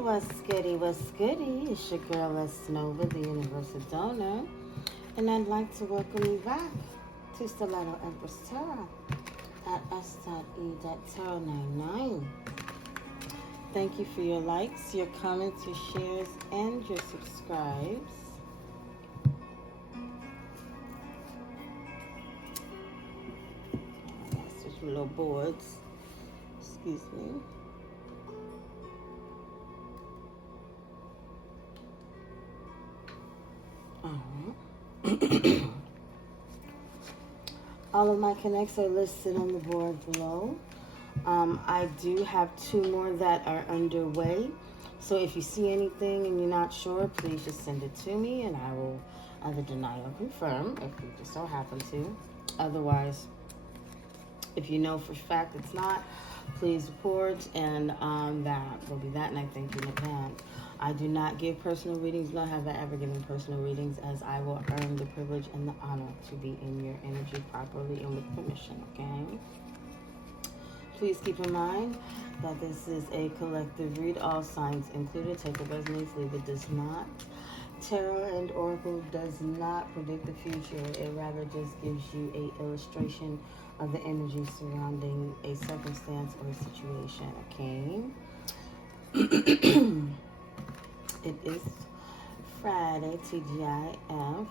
What's goody? It's your girl, Nova, the universal donor. And I'd like to welcome you back to Empress Tarot at s.e.tarot99. Thank you for your likes, your comments, your shares, and your subscribes. Switch my little boards. Excuse me. All of my connects are listed on the board below. I do have 2 more that are underway. So if you see anything and you're not sure, please just send it to me and I will either deny or confirm if you just so happen to. Otherwise, if you know for a fact it's not, please report, and that will be that, and I thank you in advance. I do not give personal readings, nor have I ever given personal readings, as I will earn the privilege and the honor to be in your energy properly and with permission, okay? Please keep in mind that this is a collective read, all signs included. Take it resonates, leave it does not. Tarot and Oracle does not predict the future. It rather just gives you an illustration of the energy surrounding a circumstance or a situation, okay? It is Friday, TGIF.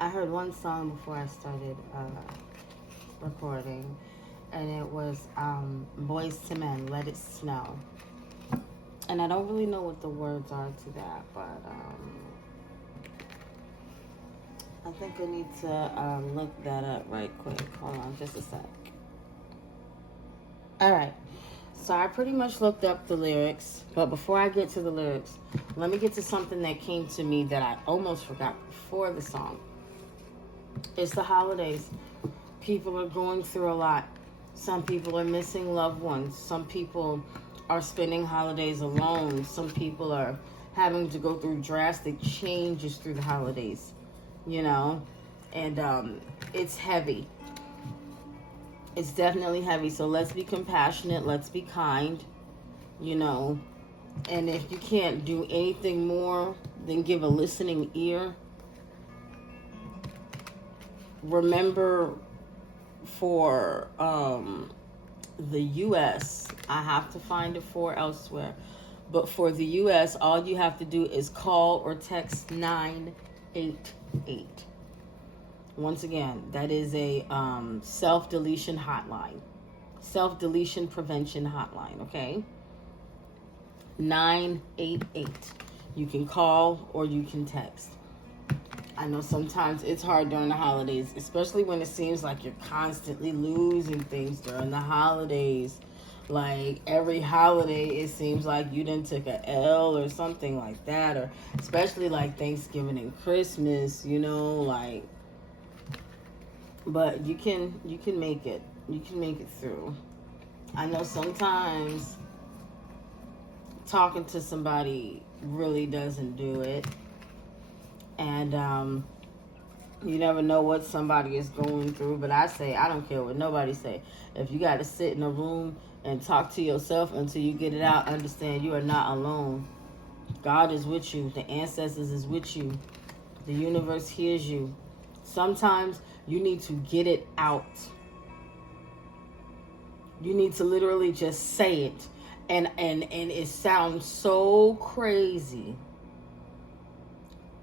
I heard one song before I started recording, and it was Boyz II Men, Let It Snow. And I don't really know what the words are to that, but I think I need to look that up right quick. Hold on just a sec. All right. So I pretty much looked up the lyrics, but before I get to the lyrics, let me get to something that came to me that I almost forgot before the song. It's the holidays. People are going through a lot. Some people are missing loved ones. Some people are spending holidays alone. Some people are having to go through drastic changes through the holidays, you know, and it's heavy. It's definitely heavy. So let's be compassionate. Let's be kind, you know, and if you can't do anything more than give a listening ear, remember for the U.S., I have to find it for elsewhere, but for the U.S., all you have to do is call or text 988. Once again, that is a self-deletion hotline, self-deletion prevention hotline, okay? 988. You can call or you can text. I know sometimes it's hard during the holidays, especially when it seems like you're constantly losing things during the holidays. Like every holiday, it seems like you done took a L or something like that, or especially like Thanksgiving and Christmas, you know, like. But you can make it. You can make it through. I know sometimes talking to somebody really doesn't do it. And you never know what somebody is going through. But I say, I don't care what nobody say. If you got to sit in a room and talk to yourself until you get it out, understand you are not alone. God is with you. The ancestors is with you. The universe hears you. Sometimes you need to get it out. You need to literally just say it. And it sounds so crazy.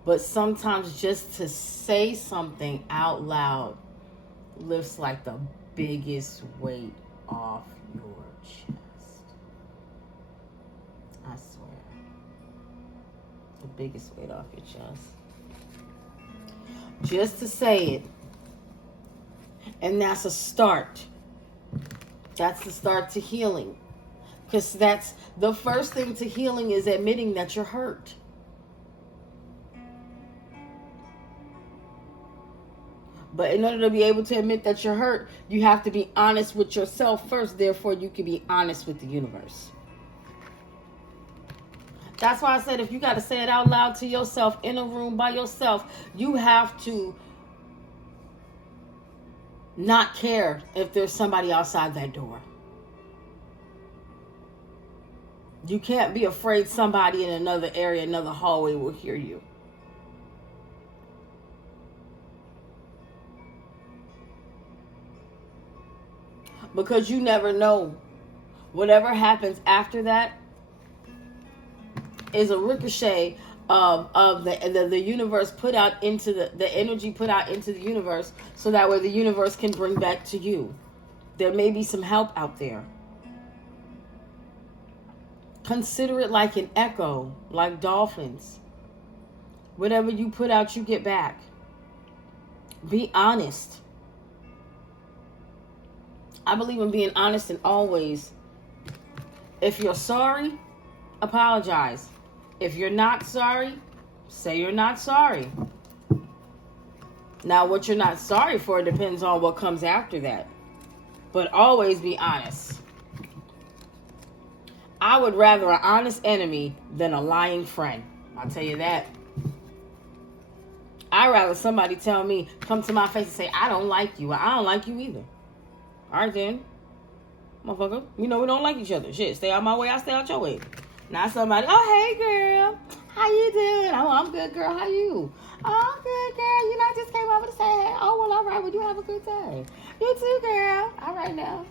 But sometimes just to say something out loud lifts like the biggest weight off your chest. I swear. The biggest weight off your chest. Just to say it. And that's a start. That's the start to healing. Because that's the first thing to healing is admitting that you're hurt. But in order to be able to admit that you're hurt, you have to be honest with yourself first. Therefore, you can be honest with the universe. That's why I said if you got to say it out loud to yourself in a room by yourself, you have to not care if there's somebody outside that door. You can't be afraid somebody in another area, another hallway will hear you. Because you never know. Whatever happens after that is a ricochet of the universe put out into the energy put out into the universe, so that way the universe can bring back to you. There may be some help out there. Consider it like an echo, like dolphins. Whatever you put out, you get back. Be honest. I believe in being honest in all ways. If you're sorry, apologize. If you're not sorry, say you're not sorry. Now, what you're not sorry for depends on what comes after that. But always be honest. I would rather an honest enemy than a lying friend. I'll tell you that. I'd rather somebody tell me, come to my face and say, I don't like you. I don't like you either. All right, then. Motherfucker, you know we don't like each other. Shit, stay out my way, I stay out your way. Not somebody, oh, hey, girl. How you doing? Oh, I'm good, girl. How you? Oh, I'm good, girl. You know, I just came over to say, hey. Oh, well, all right. Well, you have a good day. You too, girl. All right, now.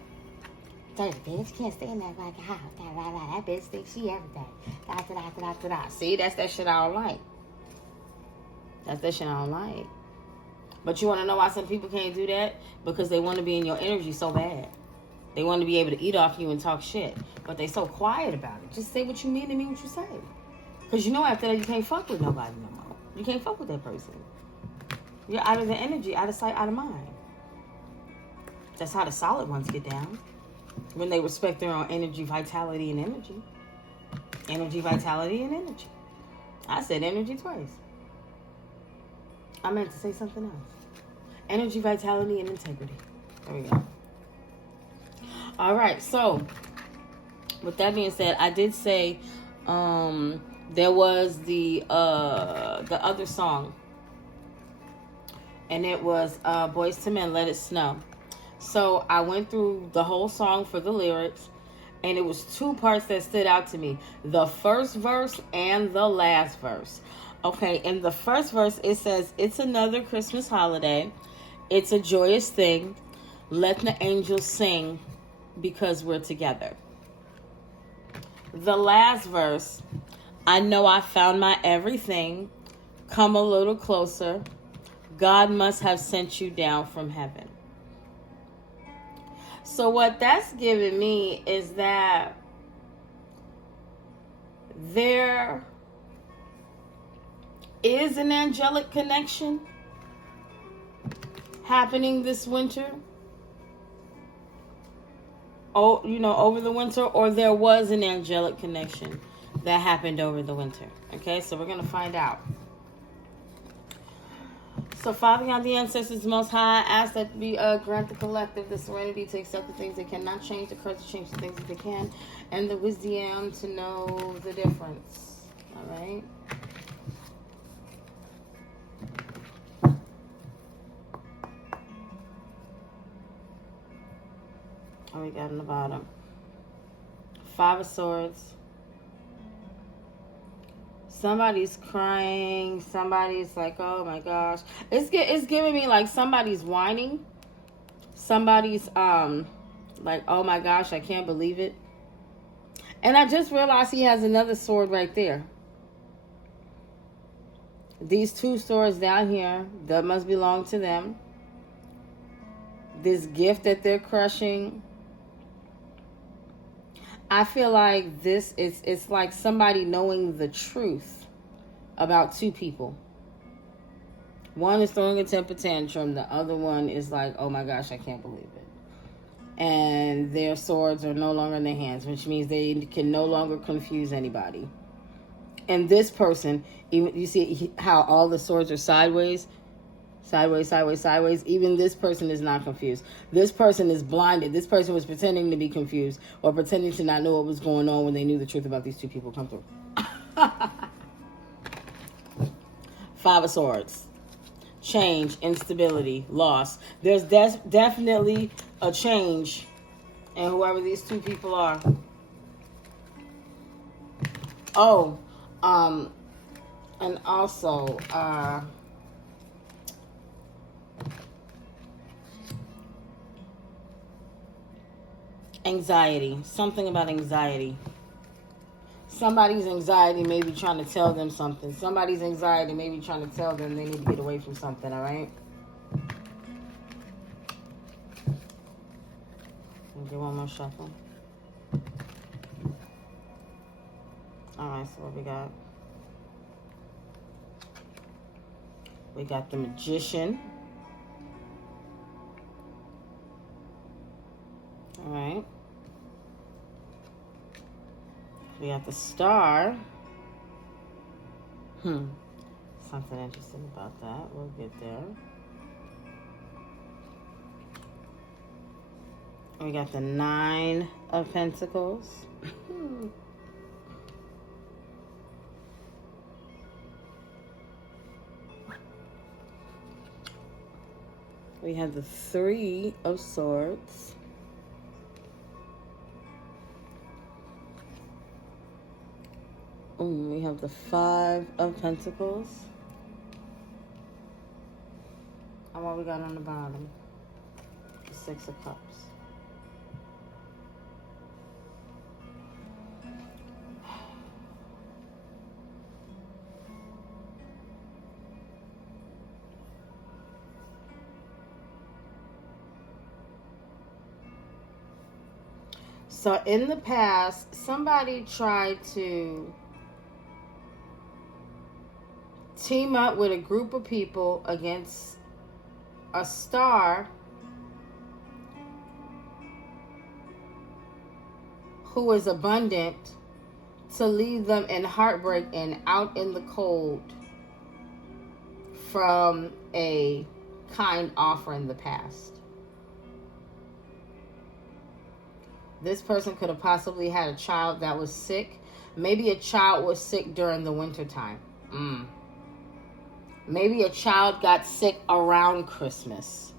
Dirty bitch, can't stay in that fucking house. That bitch thinks she everything. See, that's that shit I don't like. That's that shit I don't like. But you want to know why some people can't do that? Because they want to be in your energy so bad. They want to be able to eat off you and talk shit. But they so quiet about it. Just say what you mean and mean what you say. Because you know after that you can't fuck with nobody no more. You can't fuck with that person. You're out of the energy, out of sight, out of mind. That's how the solid ones get down. When they respect their own energy, vitality, and energy. Energy, vitality, and energy. I said energy twice. I meant to say something else. Energy, vitality, and integrity. There we go. All right, so with that being said, I did say there was the other song, and it was Boyz II Men, Let It Snow. So I went through the whole song for the lyrics, and it was two parts that stood out to me: the first verse and the last verse. Okay, in the first verse it says, "It's another Christmas holiday. It's a joyous thing. Let the angels sing because we're together." The last verse, "I know I found my everything. Come a little closer. God must have sent you down from heaven." So what that's giving me is that there is an angelic connection happening this winter. Oh, you know, over the winter, or there was an angelic connection that happened over the winter. Okay, so we're going to find out. So, Father God, the ancestors most high, I ask that we grant the collective the serenity to accept the things that cannot change, the courage to change the things that they can, and the wisdom to know the difference. All right? Oh, we got on the bottom. Five of Swords. Somebody's crying. Somebody's like, oh my gosh. It's giving me like somebody's whining. Somebody's like, oh my gosh, I can't believe it. And I just realized he has another sword right there. These two swords down here, that must belong to them. This gift that they're crushing, I feel like this is, it's like somebody knowing the truth about two people. One is throwing a temper tantrum. The other one is like, oh my gosh, I can't believe it. And their swords are no longer in their hands, which means they can no longer confuse anybody. And this person, even you see how all the swords are sideways? Sideways, sideways, sideways. Even this person is not confused. This person is blinded. This person was pretending to be confused or pretending to not know what was going on when they knew the truth about these two people come through. Five of Swords. Change, instability, loss. There's definitely a change in whoever these two people are. Oh, and also, anxiety. Something about anxiety. Somebody's anxiety may be trying to tell them something. Somebody's anxiety may be trying to tell them they need to get away from something, all right? Do one more shuffle. All right, so what we got? We got the Magician. All right. We got the Star. Something interesting about that. We'll get there. We got the Nine of Pentacles. We have the Three of Swords. We have the Five of Pentacles. And what we got on the bottom? The Six of Cups. So in the past, somebody tried to team up with a group of people against a star who is abundant to leave them in heartbreak and out in the cold from a kind offer in the past. This person could have possibly had a child that was sick. Maybe a child was sick during the winter time. Maybe a child got sick around Christmas.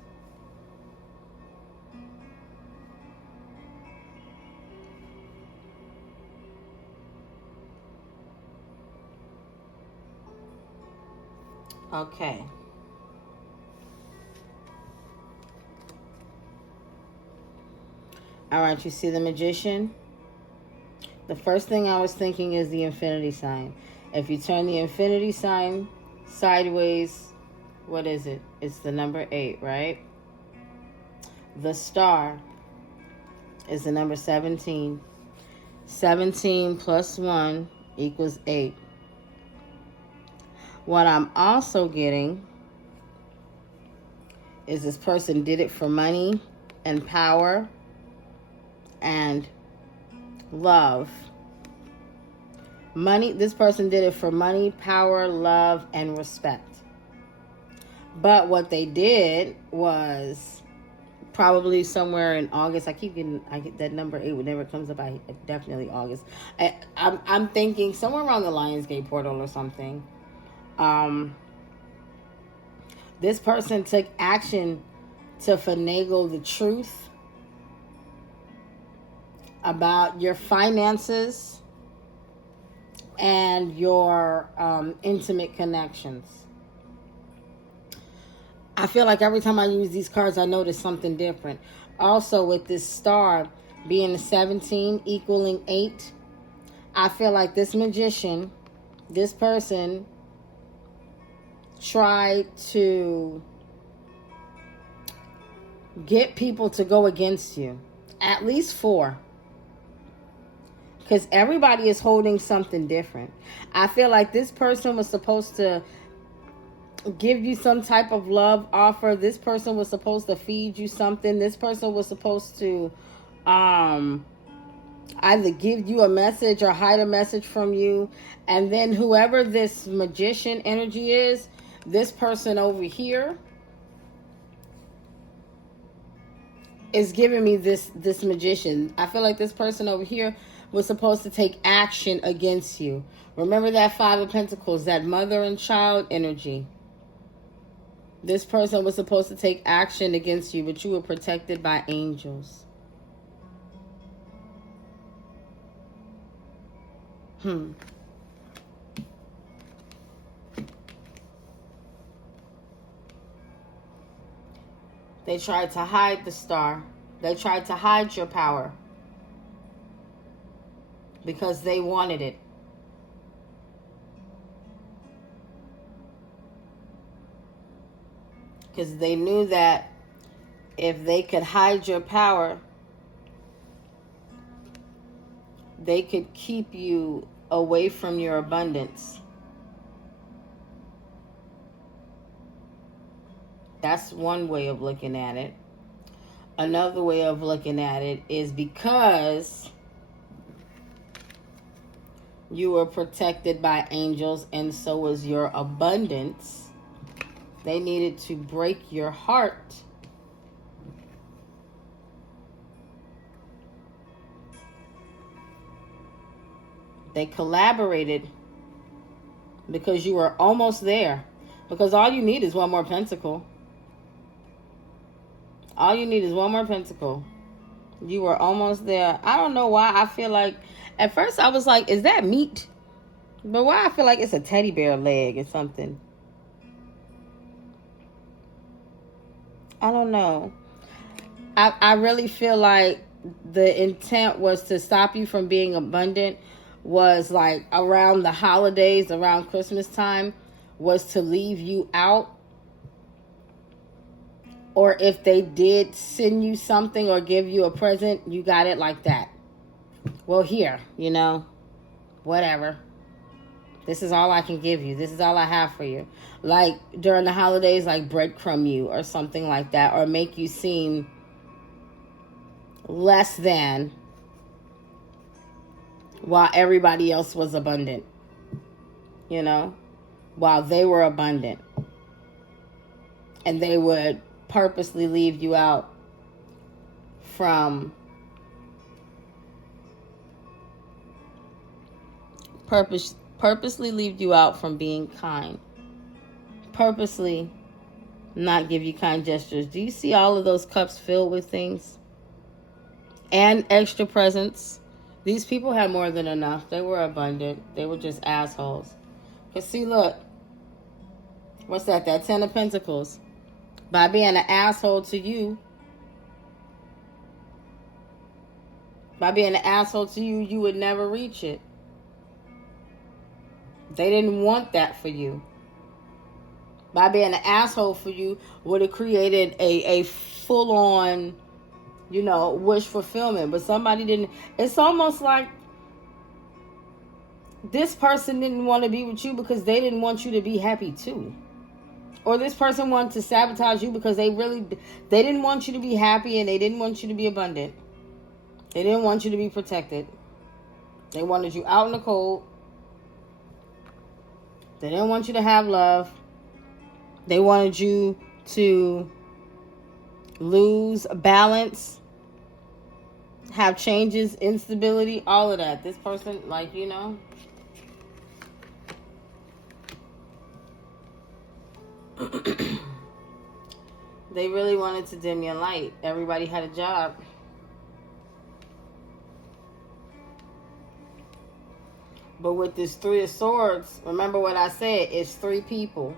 Okay. All right, you see the Magician? The first thing I was thinking is the infinity sign. If you turn the infinity sign sideways, what is it? It's the number 8, right? The Star is the number 17. 17 plus 1 equals 8. What I'm also getting is this person did it for money and power and love. Money, this person did it for money, power, love, and respect. But what they did was probably somewhere in August. I get that number 8 whenever it comes up. Definitely August. I'm thinking somewhere around the Lionsgate portal or something. This person took action to finagle the truth about your finances and your intimate connections. I feel like every time I use these cards, I notice something different. Also, with this Star being 17 equaling 8, I feel like this Magician, this person, tried to get people to go against you. At least 4. Because everybody is holding something different. I feel like this person was supposed to give you some type of love offer. This person was supposed to feed you something. This person was supposed to either give you a message or hide a message from you. And then whoever this Magician energy is, this person over here is giving me this Magician. I feel like this person over here was supposed to take action against you. Remember that 5 of Pentacles, that mother and child energy. This person was supposed to take action against you, but you were protected by angels. They tried to hide the star. They tried to hide your power because they wanted it. Because they knew that if they could hide your power, they could keep you away from your abundance. That's one way of looking at it. Another way of looking at it is because you were protected by angels and so was your abundance, they needed to break your heart they collaborated because you were almost there. Because all you need is one more pentacle. All you need is one more pentacle. You were almost there. I don't know why I feel like, at first I was like, is that meat? But why I feel like it's a teddy bear leg or something. I don't know. I really feel like the intent was to stop you from being abundant, was like around the holidays, around Christmas time, was to leave you out. Or if they did send you something or give you a present, you got it like that. Well, here, whatever. This is all I can give you. This is all I have for you. Like during the holidays, like breadcrumb you or something like that, or make you seem less than while everybody else was abundant. While they were abundant. And they would purposely leave you out from purposely leave you out from being kind. Purposely not give you kind gestures. Do you see all of those cups filled with things? And extra presents. These people had more than enough. They were abundant. They were just assholes. Because see, look. What's that? That 10 of Pentacles. By being an asshole to you. By being an asshole to you, you would never reach it. They didn't want that for you. By being an asshole for you would have created a full-on, wish fulfillment. But somebody didn't. It's almost like this person didn't want to be with you because they didn't want you to be happy too. Or this person wanted to sabotage you because they didn't want you to be happy and they didn't want you to be abundant. They didn't want you to be protected. They wanted you out in the cold. They didn't want you to have love. They wanted you to lose balance, have changes, instability, all of that. This person, they really wanted to dim your light. Everybody had a job. But with this 3 of Swords, remember what I said, it's 3 people.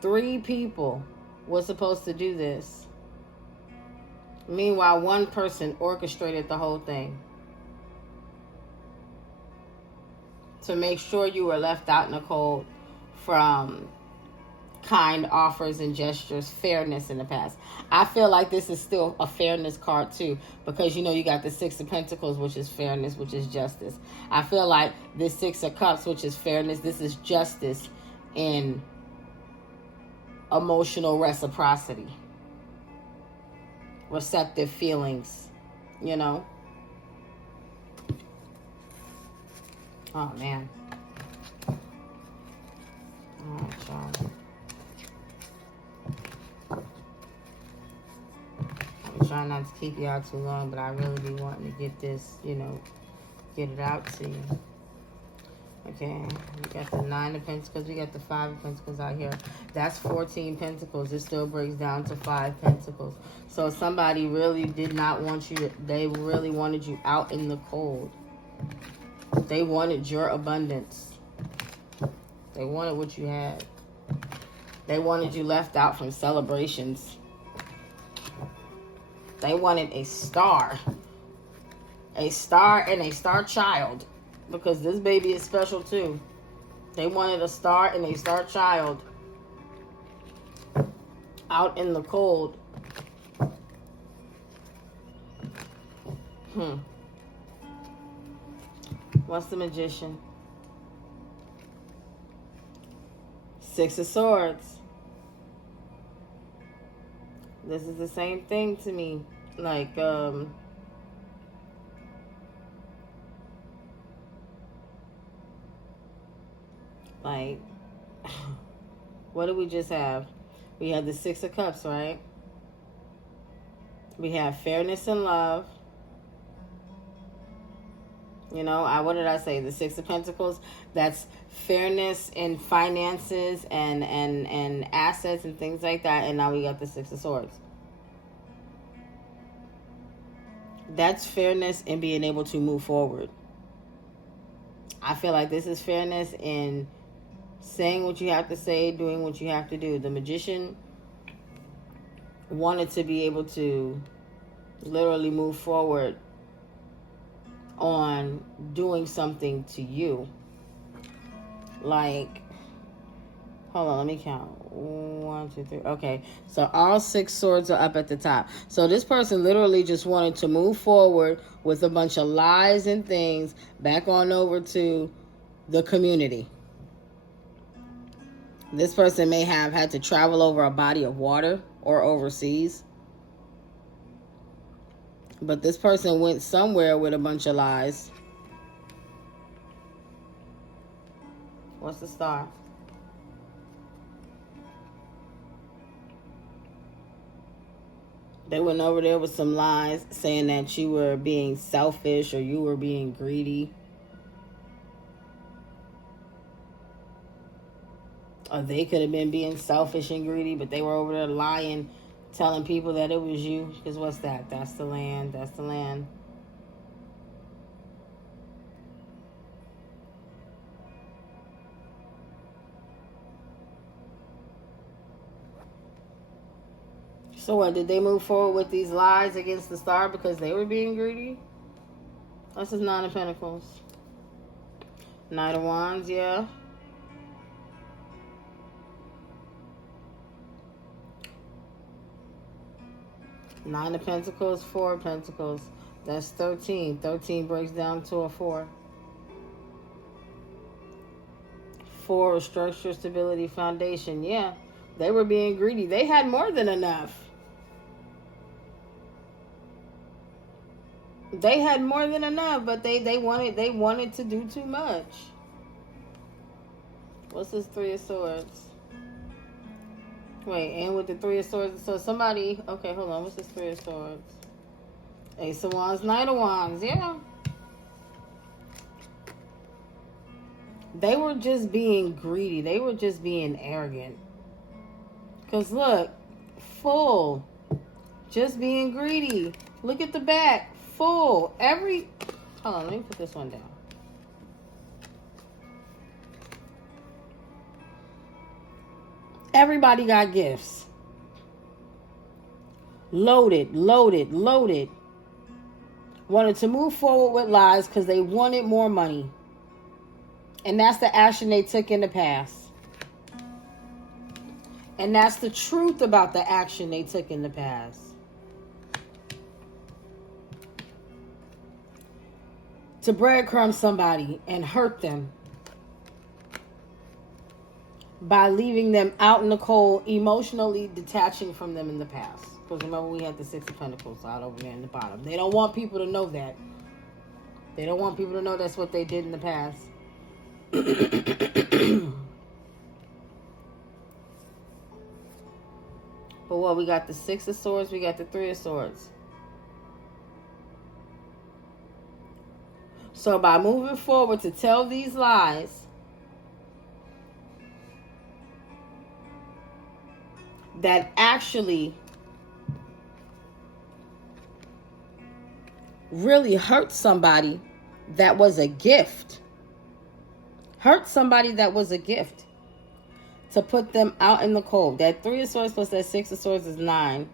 3 people were supposed to do this. Meanwhile, one person orchestrated the whole thing. To make sure you were left out in the cold from kind offers and gestures, fairness in the past. I feel like this is still a fairness card too, because you got the 6 of Pentacles, which is fairness, which is justice. I feel like this 6 of Cups, which is fairness, this is justice in emotional reciprocity, receptive feelings, Oh man. All right, y'all. I'm trying not to keep y'all too long, but I really be wanting to get this, get it out to you. Okay, we got the 9 of Pentacles, we got the 5 of Pentacles out here. That's 14 Pentacles. It still breaks down to 5 Pentacles. So somebody really did not want you, they really wanted you out in the cold. They wanted your abundance. They wanted what you had. They wanted you left out from celebrations. They wanted a star. A star and a star child. Because this baby is special too. They wanted a star and a star child. Out in the cold. What's the Magician? Six of Swords. This is the same thing to me. Like, what did we just have? We had the Six of Cups, right? We have fairness and love. You know, what did I say? The Six of Pentacles. That's fairness in finances and assets and things like that. And now we got the Six of Swords. That's fairness in being able to move forward. I feel like this is fairness in saying what you have to say, doing what you have to do. The Magician wanted to be able to literally move forward on doing something to you. Like, hold on, let me count. 1, 2, 3. Okay, so all 6 swords are up at the top. So this person literally just wanted to move forward with a bunch of lies and things back on over to the community. This person may have had to travel over a body of water or overseas. But this person went somewhere with a bunch of lies. What's the Star? They went over there with some lies, saying that you were being selfish or you were being greedy. Or they could have been being selfish and greedy, but they were over there lying, telling people that it was you. Because what's that? That's the land. That's the land. So what? Did they move forward with these lies against the Star because they were being greedy? This is Nine of Pentacles. Knight of Wands, yeah. Nine of Pentacles, Four of Pentacles. That's 13. 13 breaks down to a 4. 4 of structure, stability, foundation. Yeah, they were being greedy. They had more than enough. They had more than enough, but they wanted to do too much. What's this Three of Swords? Wait, and with the Three of Swords, so somebody, okay, hold on, what's this Three of Swords? Ace of Wands, Knight of Wands, yeah. They were just being greedy. They were just being arrogant. Because look, full. Just being greedy. Look at the back. Full. Hold on, let me put this one down. Everybody got gifts. Loaded, loaded, loaded. Wanted to move forward with lies because they wanted more money. And that's the action they took in the past. And that's the truth about the action they took in the past. To breadcrumb somebody and hurt them by leaving them out in the cold, emotionally detaching from them in the past. Because remember, we had the Six of Pentacles out over there in the bottom. They don't want people to know that. They don't want people to know that's what they did in the past. But what, we got the Six of Swords, we got the Three of Swords. So by moving forward to tell these lies, that actually really hurt somebody that was a gift. Hurt somebody that was a gift. to put them out in the cold. That 3 of Swords plus that 6 of Swords is 9.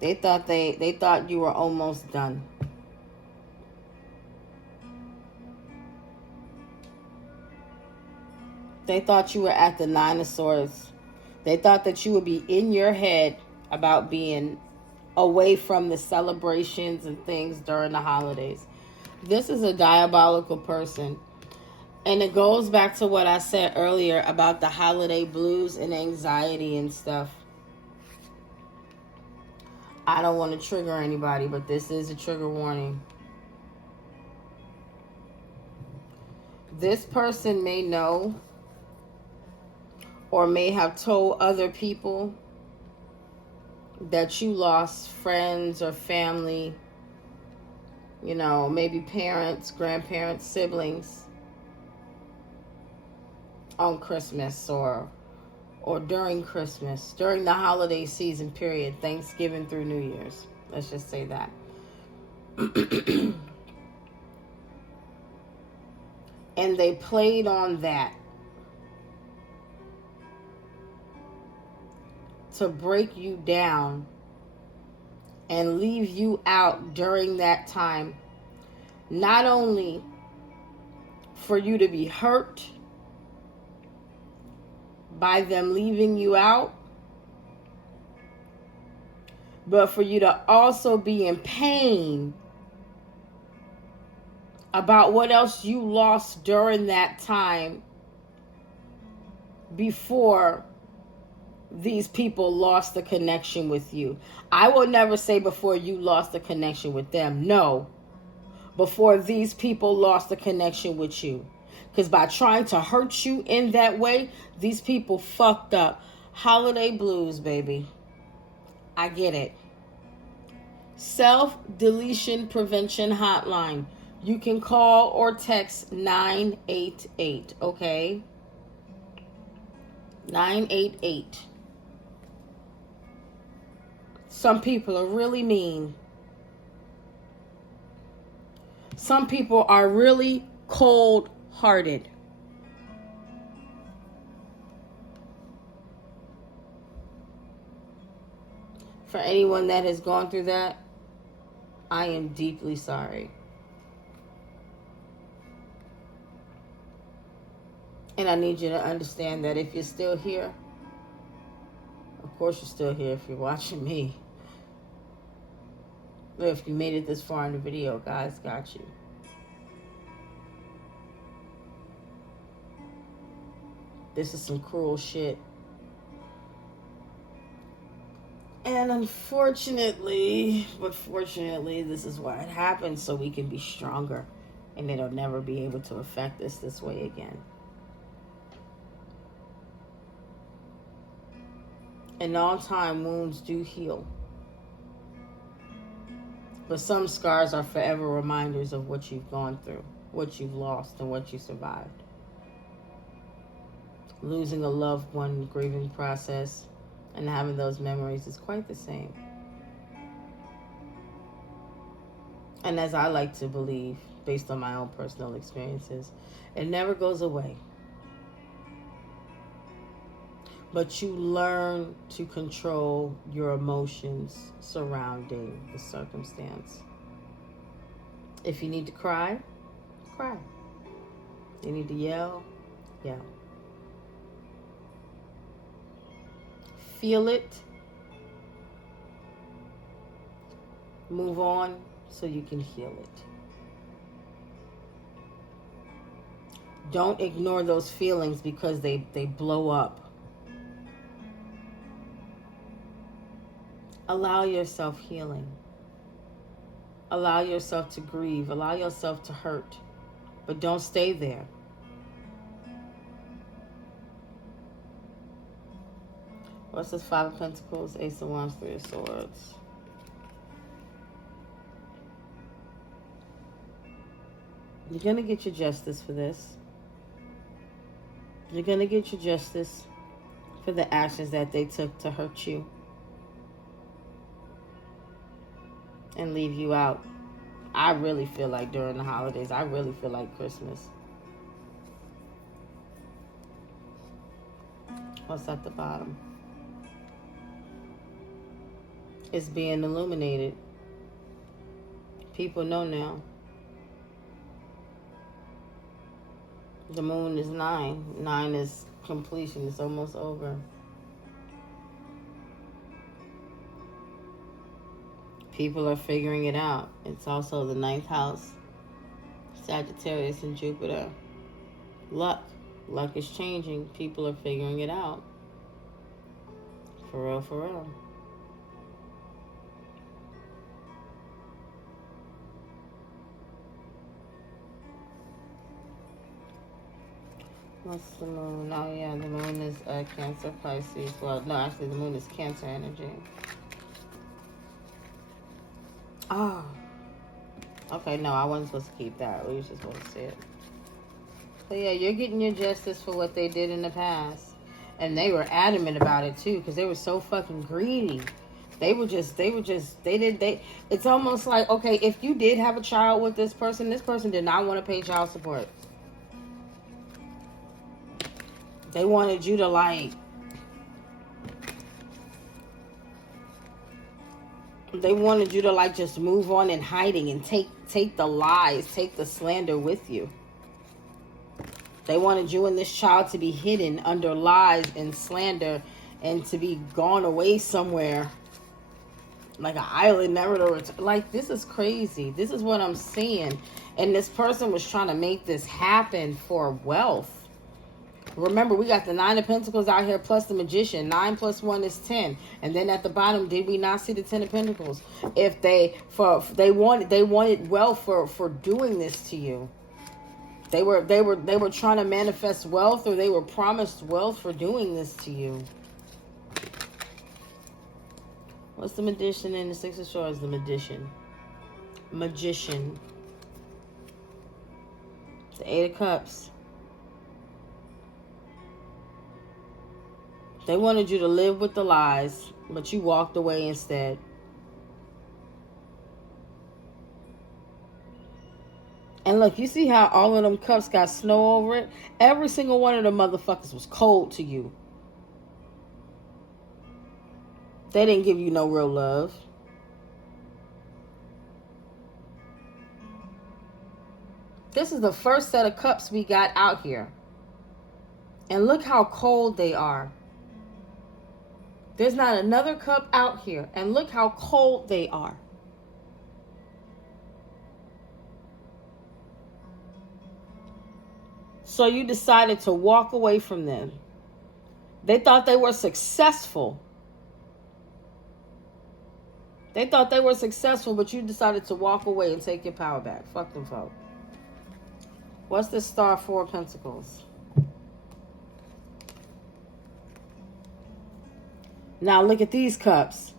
They thought you were almost done. They thought you were at the 9 of Swords. They thought that you would be in your head about being away from the celebrations and things during the holidays. This is a diabolical person. And it goes back to what I said earlier about the holiday blues and anxiety and stuff. I don't want to trigger anybody, but this is a trigger warning. This person may know or may have told other people that you lost friends or family, you know, maybe parents, grandparents, siblings on Christmas or during Christmas, during the holiday season period, Thanksgiving through New Year's. Let's just say that. And they played on that to break you down and leave you out during that time. Not only for you to be hurt by them leaving you out, but for you to also be in pain about what else you lost during that time before these people lost the connection with you. I will never say before you lost the connection with them. No. Before these people lost the connection with you. Because by trying to hurt you in that way, these people fucked up. Holiday blues, baby. I get it. Self-deletion prevention hotline. You can call or text 988, okay? 988. Some people are really mean. Some people are really cold-hearted. For anyone that has gone through that, I am deeply sorry. And I need you to understand that if you're still here, of course you're still here if you're watching me. But if you made it this far in the video, God's got you. This is some cruel shit. And unfortunately, but fortunately, this is why it happens, so we can be stronger. And it'll never be able to affect us this way again. And all time, wounds do heal. But some scars are forever reminders of what you've gone through, what you've lost, and what you survived. Losing a loved one, the grieving process, and having those memories is quite the same. And as I like to believe, based on my own personal experiences, it never goes away. But you learn to control your emotions surrounding the circumstance. If you need to cry, cry. You need to yell, yell. Feel it. Move on so you can heal it. Don't ignore those feelings because they blow up. Allow yourself healing. Allow yourself to grieve. Allow yourself to hurt. But don't stay there. What's this? 5 of Pentacles, Ace of Wands, 3 of Swords. You're going to get your justice for this. You're going to get your justice for the actions that they took to hurt you and leave you out. I really feel like during the holidays, I really feel like Christmas. What's at the bottom? It's being illuminated. People know now. The moon is 9. 9 is completion. It's almost over. People are figuring it out. It's also the 9th house. Sagittarius and Jupiter. Luck. Luck is changing. People are figuring it out. For real, for real. What's the moon? Oh, yeah, the moon is Cancer, Pisces. Well, no, actually, the moon is Cancer energy. Oh. Okay, no, I wasn't supposed to keep that. We were just supposed to see it. But yeah, you're getting your justice for what they did in the past. And they were adamant about it, too, because they were so fucking greedy. It's almost like, okay, if you did have a child with this person did not want to pay child support. They wanted you to, like, just move on in hiding and take the lies, take the slander with you. They wanted you and this child to be hidden under lies and slander and to be gone away somewhere. Like an island, never to return. Like, this is crazy. This is what I'm seeing. And this person was trying to make this happen for wealth. Remember, we got the 9 of Pentacles out here plus the Magician. 9 plus 1 is 10. And then at the bottom, did we not see the 10 of Pentacles? If they wanted wealth for doing this to you. They were trying to manifest wealth, or they were promised wealth for doing this to you. What's the Magician in the 6 of Swords? The Magician. Magician. It's the 8 of Cups. They wanted you to live with the lies, but you walked away instead. And look, you see how all of them cups got snow over it? Every single one of them motherfuckers was cold to you. They didn't give you no real love. This is the first set of cups we got out here. And look how cold they are. There's not another cup out here. And look how cold they are. So you decided to walk away from them. They thought they were successful. They thought they were successful, but you decided to walk away and take your power back. Fuck them folk. What's the Star 4 of Pentacles? Now look at these cups.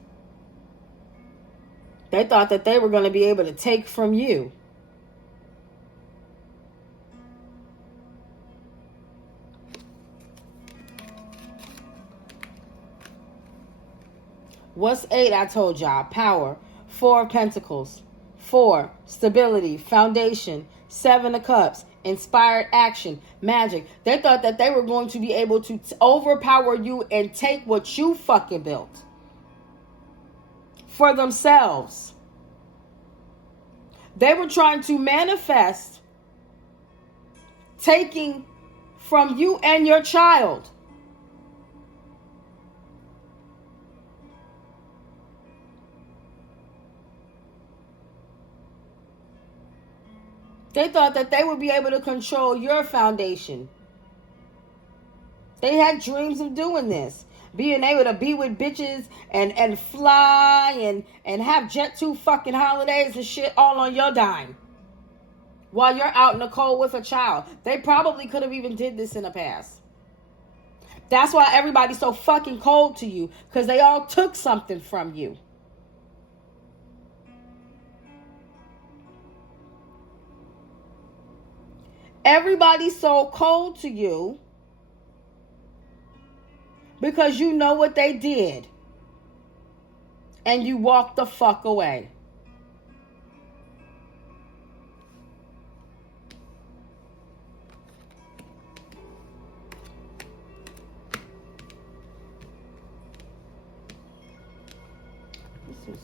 They thought that they were going to be able to take from you. What's 8? I told y'all. Power. 4 of Pentacles. 4. Stability. Foundation. 7 of Cups. Inspired action. Magic. They thought that they were going to be able to overpower you and take what you fucking built for themselves. They were trying to manifest taking from you and your child. They thought that they would be able to control your foundation. They had dreams of doing this. Being able to be with bitches and fly and have Jet 2 fucking holidays and shit all on your dime. While you're out in the cold with a child. They probably could have even did this in the past. That's why everybody's so fucking cold to you. Because they all took something from you. Everybody's so cold to you because you know what they did and you walk the fuck away.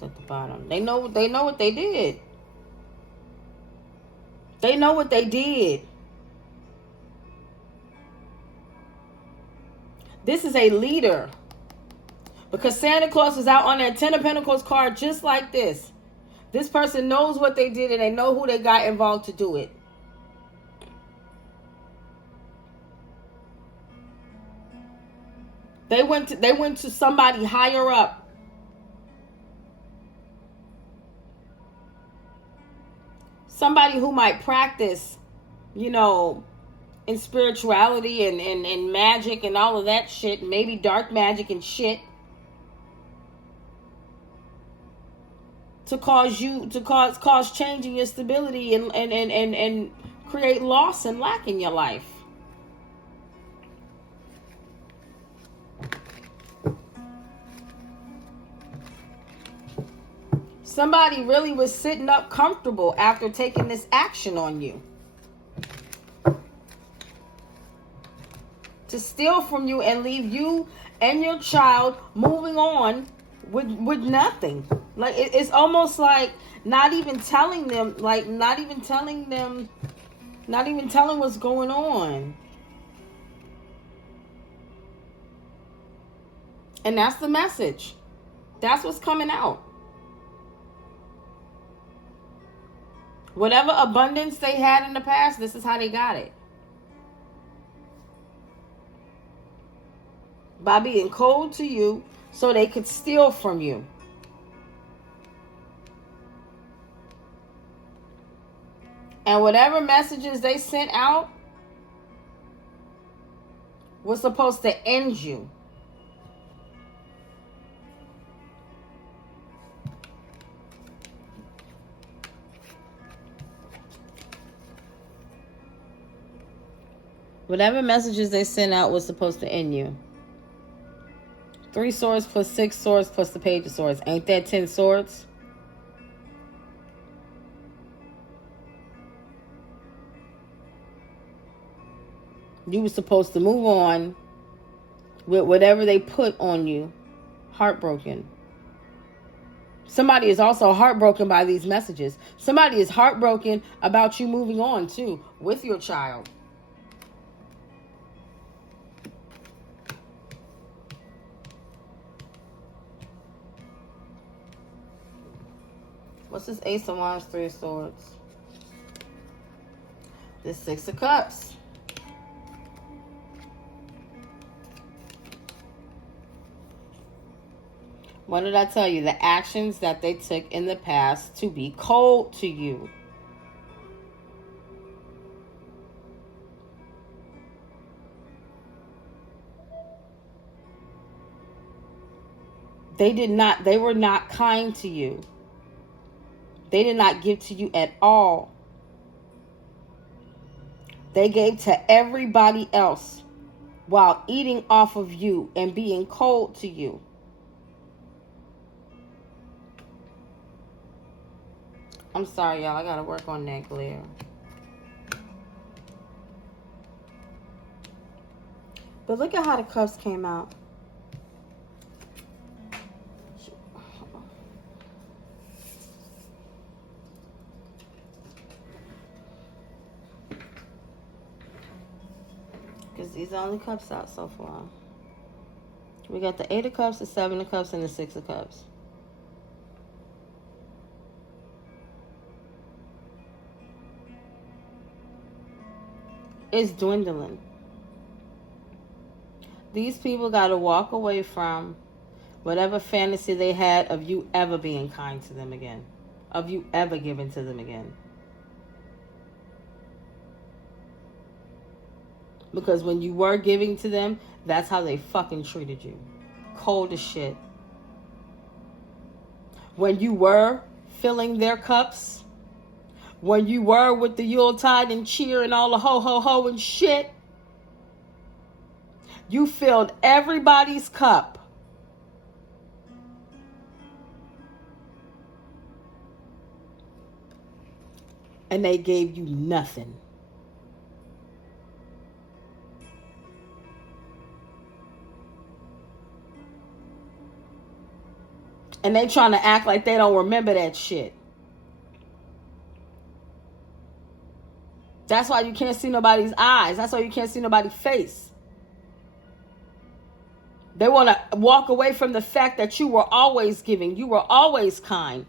ghost at the bottom. They know what they did. They know what they did. This is a leader. Because Santa Claus is out on that Ten of Pentacles card just like this. This person knows what they did and they know who they got involved to do it. They went to somebody higher up. Somebody who might practice, in spirituality and magic and all of that shit. Maybe dark magic and shit. To cause change in your stability and create loss and lack in your life. Somebody really was sitting up comfortable after taking this action on you. To steal from you and leave you and your child moving on with nothing. Like it's almost like not even telling what's going on. And that's the message. That's what's coming out. Whatever abundance they had in the past, this is how they got it. By being cold to you so they could steal from you. And whatever messages they sent out was supposed to end you. Whatever messages they sent out was supposed to end you. 3 swords plus 6 swords plus the page of swords. Ain't that 10 swords? You were supposed to move on with whatever they put on you. Heartbroken. Somebody is also heartbroken by these messages. Somebody is heartbroken about you moving on too with your child. What's this Ace of Wands, 3 of Swords? This 6 of Cups. What did I tell you? The actions that they took in the past to be cold to you. They were not kind to you. They did not give to you at all. They gave to everybody else while eating off of you and being cold to you. I'm sorry, y'all. I gotta work on that glare. But look at how the cups came out. Because these are only cups out so far. We got the 8 of Cups, the 7 of Cups, and the 6 of Cups. It's dwindling. These people got to walk away from whatever fantasy they had of you ever being kind to them again. Of you ever giving to them again. Because when you were giving to them, that's how they fucking treated you. Cold as shit. When you were filling their cups, when you were with the Yuletide and cheer and all the ho ho ho and shit, you filled everybody's cup. And they gave you nothing. And they trying to act like they don't remember that shit. That's why you can't see nobody's eyes. That's why you can't see nobody's face. They want to walk away from the fact that you were always giving. You were always kind.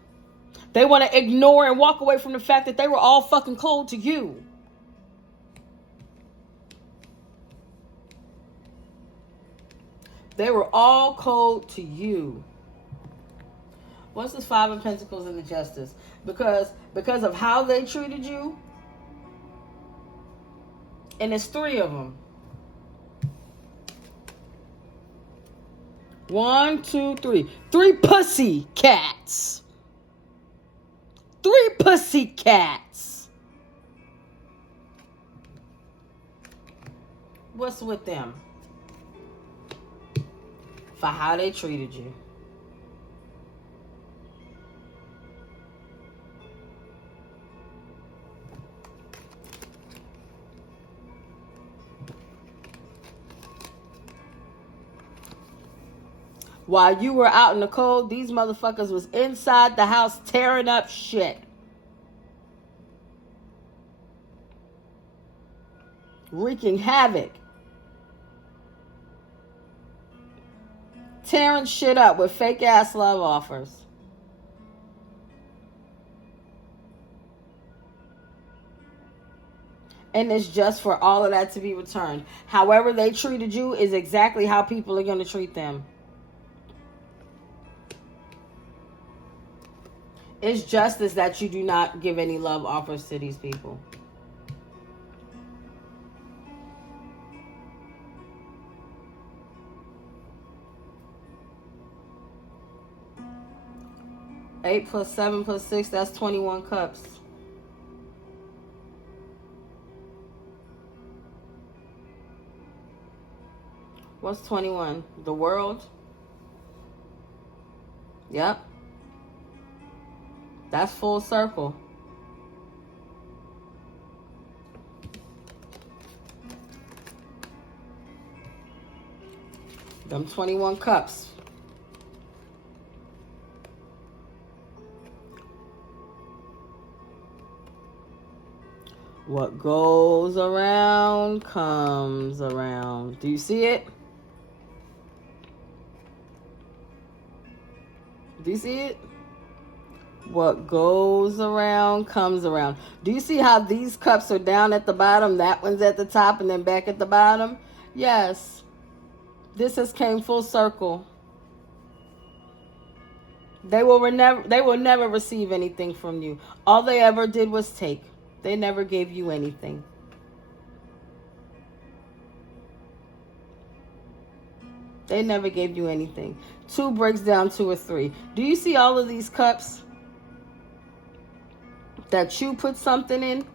They want to ignore and walk away from the fact that they were all fucking cold to you. They were all cold to you. What's this Five of Pentacles and the Justice? Because of how they treated you. And it's three of them. 1, 2, 3. 3 pussy cats. 3 pussy cats. What's with them? For how they treated you. While you were out in the cold, these motherfuckers was inside the house tearing up shit. Wreaking havoc. Tearing shit up with fake ass love offers. And it's just for all of that to be returned. However they treated you is exactly how people are going to treat them. It's justice that you do not give any love offers to these people. Eight plus 7 plus 6, that's 21 cups. What's 21? The world? Yep. That's full circle. Them 21 cups. What goes around comes around. Do you see it? Do you see it? What goes around comes around. Do you see how these cups are down at the bottom? That one's at the top and then back at the bottom? Yes. This has came full circle. They will never receive anything from you. All they ever did was take. They never gave you anything. They never gave you anything. 2 breaks down to a 3. Do you see all of these cups that you put something in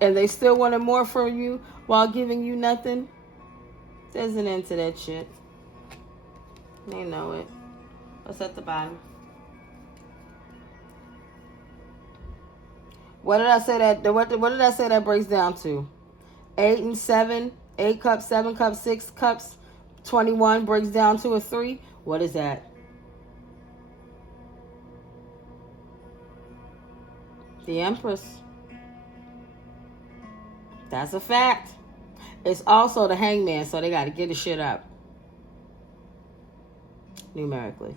and they still wanted more from you while giving you nothing? There's an end to that shit. They know it. What's at the bottom? What did I say that breaks down to? 8 and 7, 8 cups, 7 cups, 6 cups, 21 breaks down to a 3. What is that? The Empress. That's a fact. It's also the Hangman, so they got to get the shit up. Numerically.